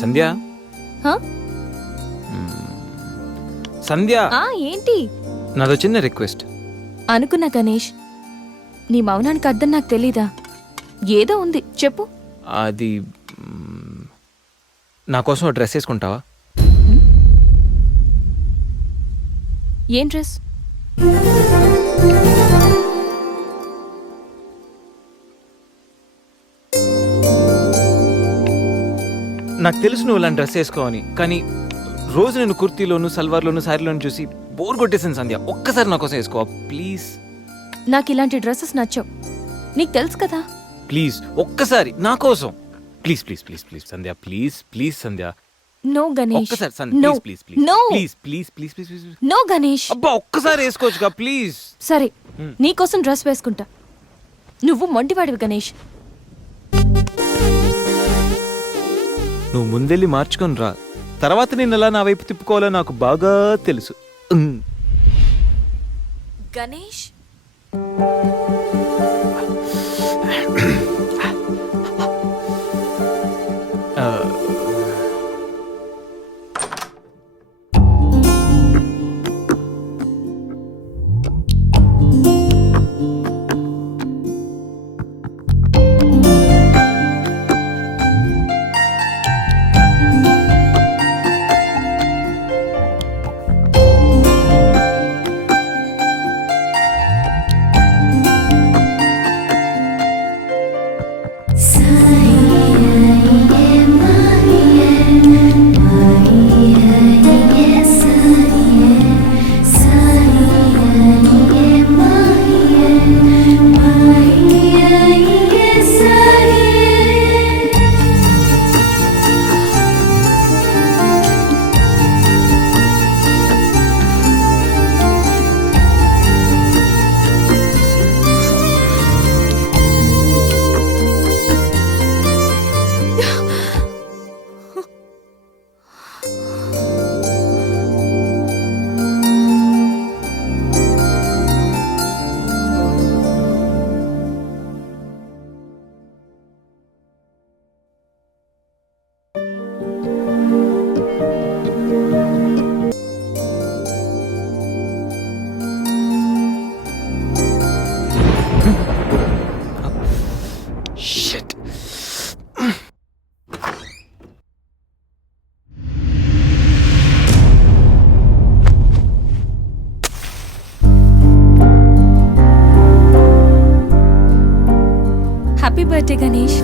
సంధ్య హా? సంధ్య ఏంటి నాదో చిన్న రిక్వెస్ట్. అనుకున్నా గణేష్, నీ మౌనానికి అర్థం నాకు తెలీదా? ఏదో ఉంది, చెప్పు. అది నా కోసం డ్రెస్ వేసుకుంటావా? ఏం డ్రెస్? నాకు తెలుసు నువ్వు ఇలాంటి డ్రెస్ వేసుకోవని, కానీ రోజు నేను కుర్తీలోను సల్వార్లోను శారీలోను చూసి బోర్ కొట్టేసాను సంధ్య. ఒక్కసారి నా కోసం వేసుకోవా ప్లీజ్? నాకు ఇలాంటి డ్రెస్సెస్ నచ్చవు, నీకు తెలుసు కదా. ప్లీజ్ ఒక్కసారి నా కోసం. Please please please please Sandhya, please please Sandhya. No Ganesh, ఒక్కసారి Sandhya, no please please no please please please please please. No Ganesh. అబ్బా ఒక్కసారి వేసుకోవచ్చుగా ప్లీజ్. సరే, నీకోసం డ్రెస్ వేసుకుంటా. నువ్వు మొండివాడివి గణేష్. నువ్వు ముందెళ్ళి మార్చుకొని రా, తర్వాత నేను ఎలా నా వైపు తిప్పుకోవాలో నాకు బాగా తెలుసు. Ganesh, shit. Happy birthday Ganesh.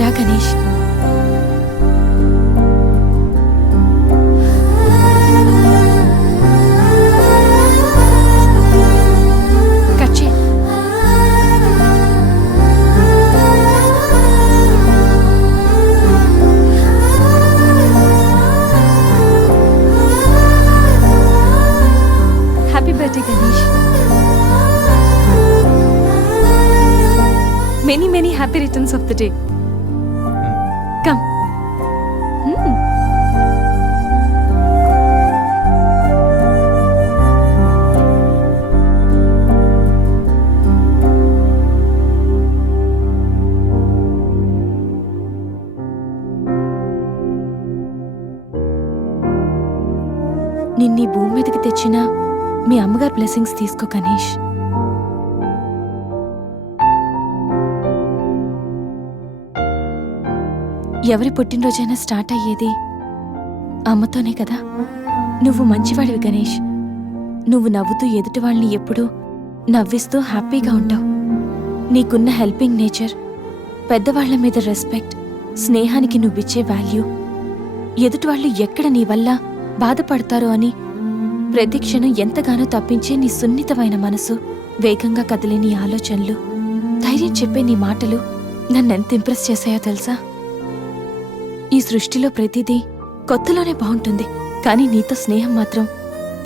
రా గణేష్. కట్ చేయి. Happy birthday Ganesh. Many many happy returns of the day. Come. నిన్నీ భూమి మీదకి తెచ్చిన మీ అమ్మగారు బ్లెస్సింగ్స్ తీసుకో గణేష్. ఎవరి పుట్టినరోజైనా స్టార్ట్ అయ్యేది అమ్మతోనే కదా. నువ్వు మంచివాడివి గణేష్. నువ్వు నవ్వుతూ ఎదుటి వాళ్ళని ఎప్పుడూ నవ్విస్తూ హ్యాపీగా ఉంటావు. నీకున్న హెల్పింగ్ నేచర్, పెద్దవాళ్ల మీద రెస్పెక్ట్, స్నేహానికి నువ్విచ్చే వాల్యూ, ఎదుటి వాళ్ళు ఎక్కడ నీ వల్ల బాధపడతారో అని ప్రతి క్షణం ఎంతగానో తప్పించే నీ సున్నితమైన మనసు, వేగంగా కదిలే నీ ఆలోచనలు, ధైర్యం చెప్పే నీ మాటలు నన్నెంత ఇంప్రెస్ చేశాయో తెలుసా? ఈ సృష్టిలో ప్రతిదీ కొత్తలోనే బాగుంటుంది, కానీ నీతో స్నేహం మాత్రం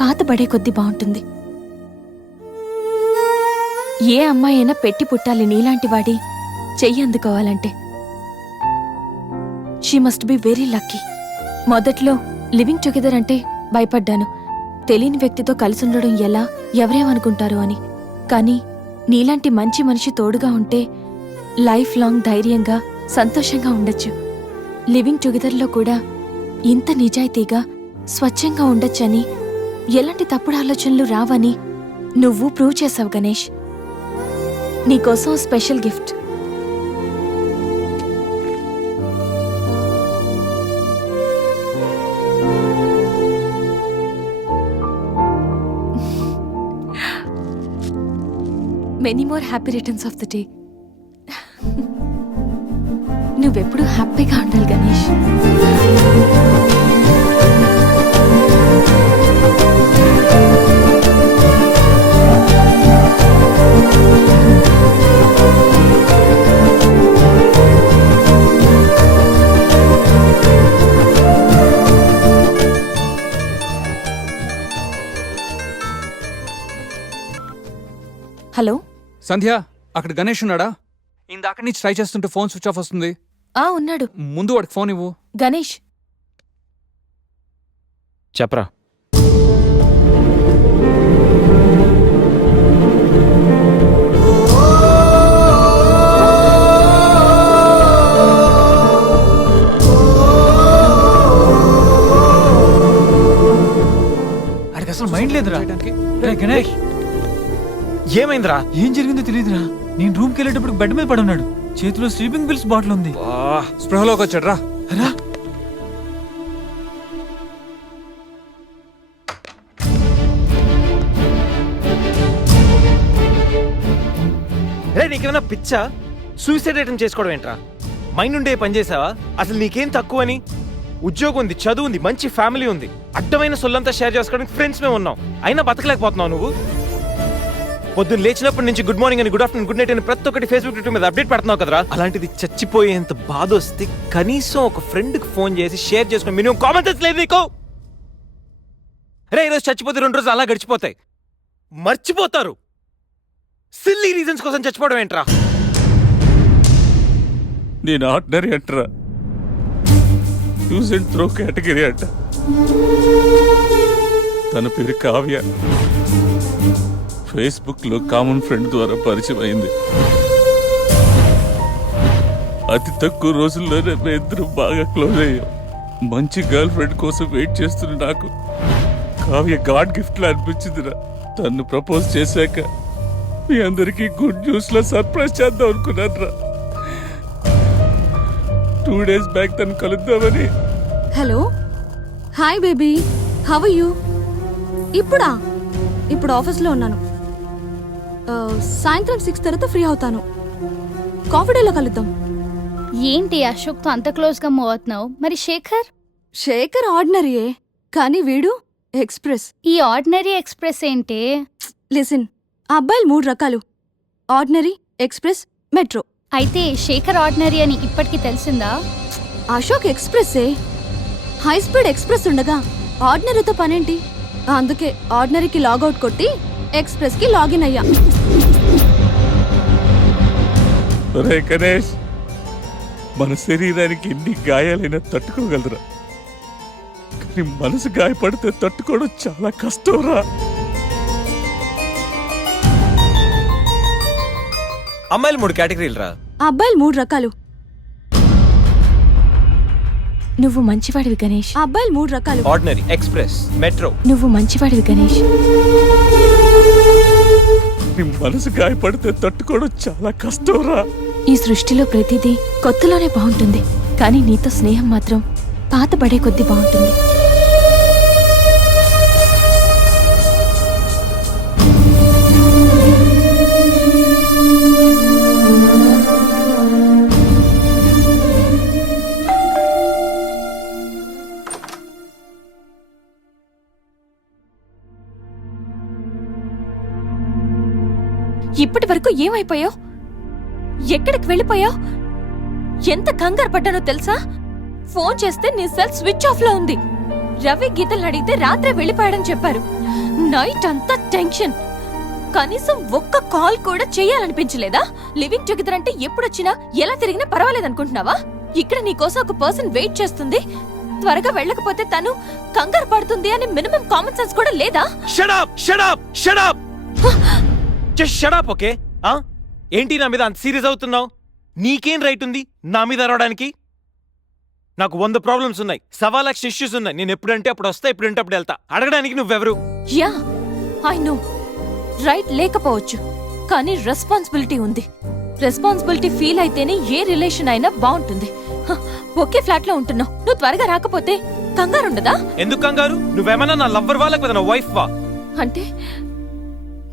పాతబడే కొద్దీ బాగుంటుంది. ఏ అమ్మాయి అయినా పెట్టి పుట్టాలి నీలాంటి వాడి చెయ్యి అందుకోవాలంటే. She must be very lucky. మొదట్లో లివింగ్ టుగెదర్ అంటే భయపడ్డాను, తెలియని వ్యక్తితో కలిసి ఉండడం ఎలా, ఎవరేమనుకుంటారో అని. కానీ నీలాంటి మంచి మనిషి తోడుగా ఉంటే లైఫ్ లాంగ్ ధైర్యంగా సంతోషంగా ఉండొచ్చు. లివింగ్ టుగెదర్లో కూడా ఇంత నిజాయితీగా స్వచ్ఛంగా ఉండొచ్చని, ఎలాంటి తప్పుడు ఆలోచనలు రావని నువ్వు ప్రూవ్ చేసావు గణేష్. నీకోసం special gift. Many more happy returns of the day. నువ్వెప్పుడు హ్యాపీగా ఉండాలి గణేష్. హలో సంధ్య, అక్కడ గణేష్ ఉన్నాడా? ఇందాక నుంచి ట్రై చేస్తుంటే ఫోన్ స్విచ్ ఆఫ్ వస్తుంది. ఉన్నాడు. ముందు వాడికి ఫోన్ ఇవ్వు. గణేష్, చెప్పరా. అడికి అసలు మైండ్ లేదురా. రే గణేష్, ఏమైందిరా? ఏం జరిగిందో తెలియదురా. నేను రూమ్కి వెళ్ళేటప్పుడు బెడ్ మీద పడున్నాడు. చేతిలో స్లీపింగ్ పిల్స్ బాటిల్ ఉంది. స్పృహలోకి వచ్చాడు రా. రా. రే, నీకేమైనా పిచ్చా? సూసైడ్ అటెంప్ట్ చేసుకోవడం ఏంట్రా? మైండ్ ఉండే పని చేసావా? అసలు నీకేం తక్కువ అని? ఉద్యోగం ఉంది, చదువు ఉంది, మంచి ఫ్యామిలీ ఉంది, అడ్డమైన సొల్లంతా షేర్ చేసుకోవడానికి ఫ్రెండ్స్ మేము ఉన్నాం. అయినా బతకలేకపోతున్నావు నువ్వు. పొద్దున్న లేచినప్పటి నుంచి గుడ్ మార్నింగ్ అని, గుడ్ ఆఫ్టర్నూన్, గుడ్ నైట్ అని ప్రతి ఒక్కటి ఫేస్బుక్ ట్విట్టర్ మీద అప్డేట్ పెడుతున్నావు కదరా. అలాంటిది చచ్చిపోయేంత బాధ వస్తే కనీసం ఒక ఫ్రెండ్కి ఫోన్ చేసి షేర్ చేసుకుని మినిమం కామన్ సెన్స్ లేదు నీకు? రే, ఈరోజు చచ్చిపోతే 2 రోజులు అలా గడిచిపోతాయి, మర్చిపోతారు. సిల్లీ రీజన్స్ కోసం చచ్చిపోవడం ఏంట్రా? నేను ఆర్డినరీ అంటరా, యూజ్ అండ్ త్రో కేటగిరీ అంట. తన పేరు కావ్య. ఫేస్బుక్ లో కామన్ ఫ్రెండ్ ద్వారా పరిచయం అయింది. అతి తక్కువ రోజుల్లోనే మేము ఇద్దరు బాగా క్లోజ్ అయ్యాం. మంచి గర్ల్ ఫ్రెండ్ కోసం వెయిట్ చేస్తున్న నాకు కావ్య గాడ్ గిఫ్ట్ లా అనిపించిందిరా. తను ప్రపోజ్ చేశాక మీ అందరికీ గుడ్ న్యూస్ లో సర్ప్రైజ్ చేద్దాం అనుకున్నాను రా. 2 days బ్యాక్ తను కలుద్దామని. Hello, hi baby, how are you? ఇప్పుడు ఆఫీస్లో ఉన్నాను. సాయంత్రం 6 తర్వాత ఫ్రీ అవుతాను. కాఫీ డేలో కలుద్దాం. ఏంటి అశోక్తో అంత క్లోజ్గా మూవ్ అవుతున్నావు? మరి శేఖర్ ఆర్డినరీయే, కానీ వీడు ఎక్స్ప్రెస్. ఈ ఆర్డినరీ ఎక్స్ప్రెస్ ఏంటి? లిసన్, ఆ అబ్బాయిలు 3 రకాలు: ఆర్డినరీ, ఎక్స్ప్రెస్, మెట్రో. అయితే శేఖర్ ఆర్డినరీ అని ఇప్పటికి తెలిసిందా? అశోక్ ఎక్స్ప్రెస్సే. హై స్పీడ్ ఎక్స్ప్రెస్ ఉండగా ఆర్డినరీతో పనేంటి? అందుకే ఆర్డినరీకి లాగౌట్ కొట్టి ఎక్స్ప్రెస్కి లాగిన్ అయ్యా. రే గణేష్, మన శరీరానికి ఎన్ని గాయాలైనా తట్టుకోగలరా, కానీ మనసు గాయపడితే తట్టుకోవడం చాలా కష్టం రా. అమ్మాయిలు 3 కేటగిరీలు రా. ఆ అబ్బాయిలు 3 రకాలు. నువ్వు మంచివాడివి గణేష్. ఆ అబ్బాయిలు 3 రకాలు: ఆర్డినరీ, ఎక్స్ప్రెస్, మెట్రో. నువ్వు మంచివాడివి గణేష్. నీ మనసు గాయపడితే తట్టుకోవడం చాలా కష్టం రా. ఈ సృష్టిలో ప్రతిదీ కొత్తలోనే బాగుంటుంది, కానీ నీతో స్నేహం మాత్రం పాతబడే కొద్దీ బాగుంటుంది. ఇప్పటి వరకు ఏమైపోయావు? ఎక్కడికి వెళ్ళిపోయావు? ఎంత కంగారు పడ్డానో తెలుసా? ఫోన్ చేస్తే నీ సెల్ స్విచ్ ఆఫ్ లో ఉంది. రవి గీతలు అడిగితే రాత్రే వెళ్ళిపోయాడని చెప్పారు. నైట్ అంతా టెన్షన్. కనీసం ఒక్క కాల్ కూడా చేయాలనిపించలేదా? లివింగ్ టుగెదర్ అంటే ఎప్పుడొచ్చినా ఎలా తిరిగినా పర్వాలేదనుకుంటున్నావా? ఇక్కడ నీకోసం ఒక పర్సన్ వెయిట్ చేస్తుంది. త్వరగా వెళ్ళకపోతే తను కంగారు పడుతుంది అని మినిమం కామన్ సెన్స్ కూడా లేదా? Shut up, shut up, shut up. Just shut up, okay? ఆ? ఏంటి నా మీద అంత సీరియస్ అవుతున్నావు? నీకేం రైట్ ఉంది నా మీద అరవడానికి? నాకు 100 ప్రాబ్లమ్స్ ఉన్నాయి, 1,00,000 ఇష్యూస్ ఉన్నాయి. నేను ఎప్పుడంటే అప్పుడు వస్తా, ఎప్పుడంటే అప్పుడు వెళ్తా. అడగడానికి నువ్వెవరు? యా ఐ నో, రైట్ లేకపోవచ్చు, కానీ రెస్పాన్సిబిలిటీ ఉంది. రెస్పాన్సిబిలిటీ ఫీల్ అయితేనే ఏ రిలేషన్ అయినా బాగుంటుంది. హ, ఒకే ఫ్లాట్ లో ఉంటున్నావు, నువ్వు త్వరగా రాకపోతే కంగారుండదా? ఎందుకు కంగారు? నువ్వేమన్నా నా లవ్వర్ వా లేకపోతే నా వైఫ్ వా? అంటే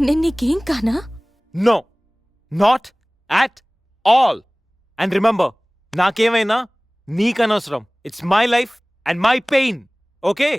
నేను నీకేం కానా? No, not at all. And remember, నాకేమైనా నీకనవసరం. It's my life and my pain, okay?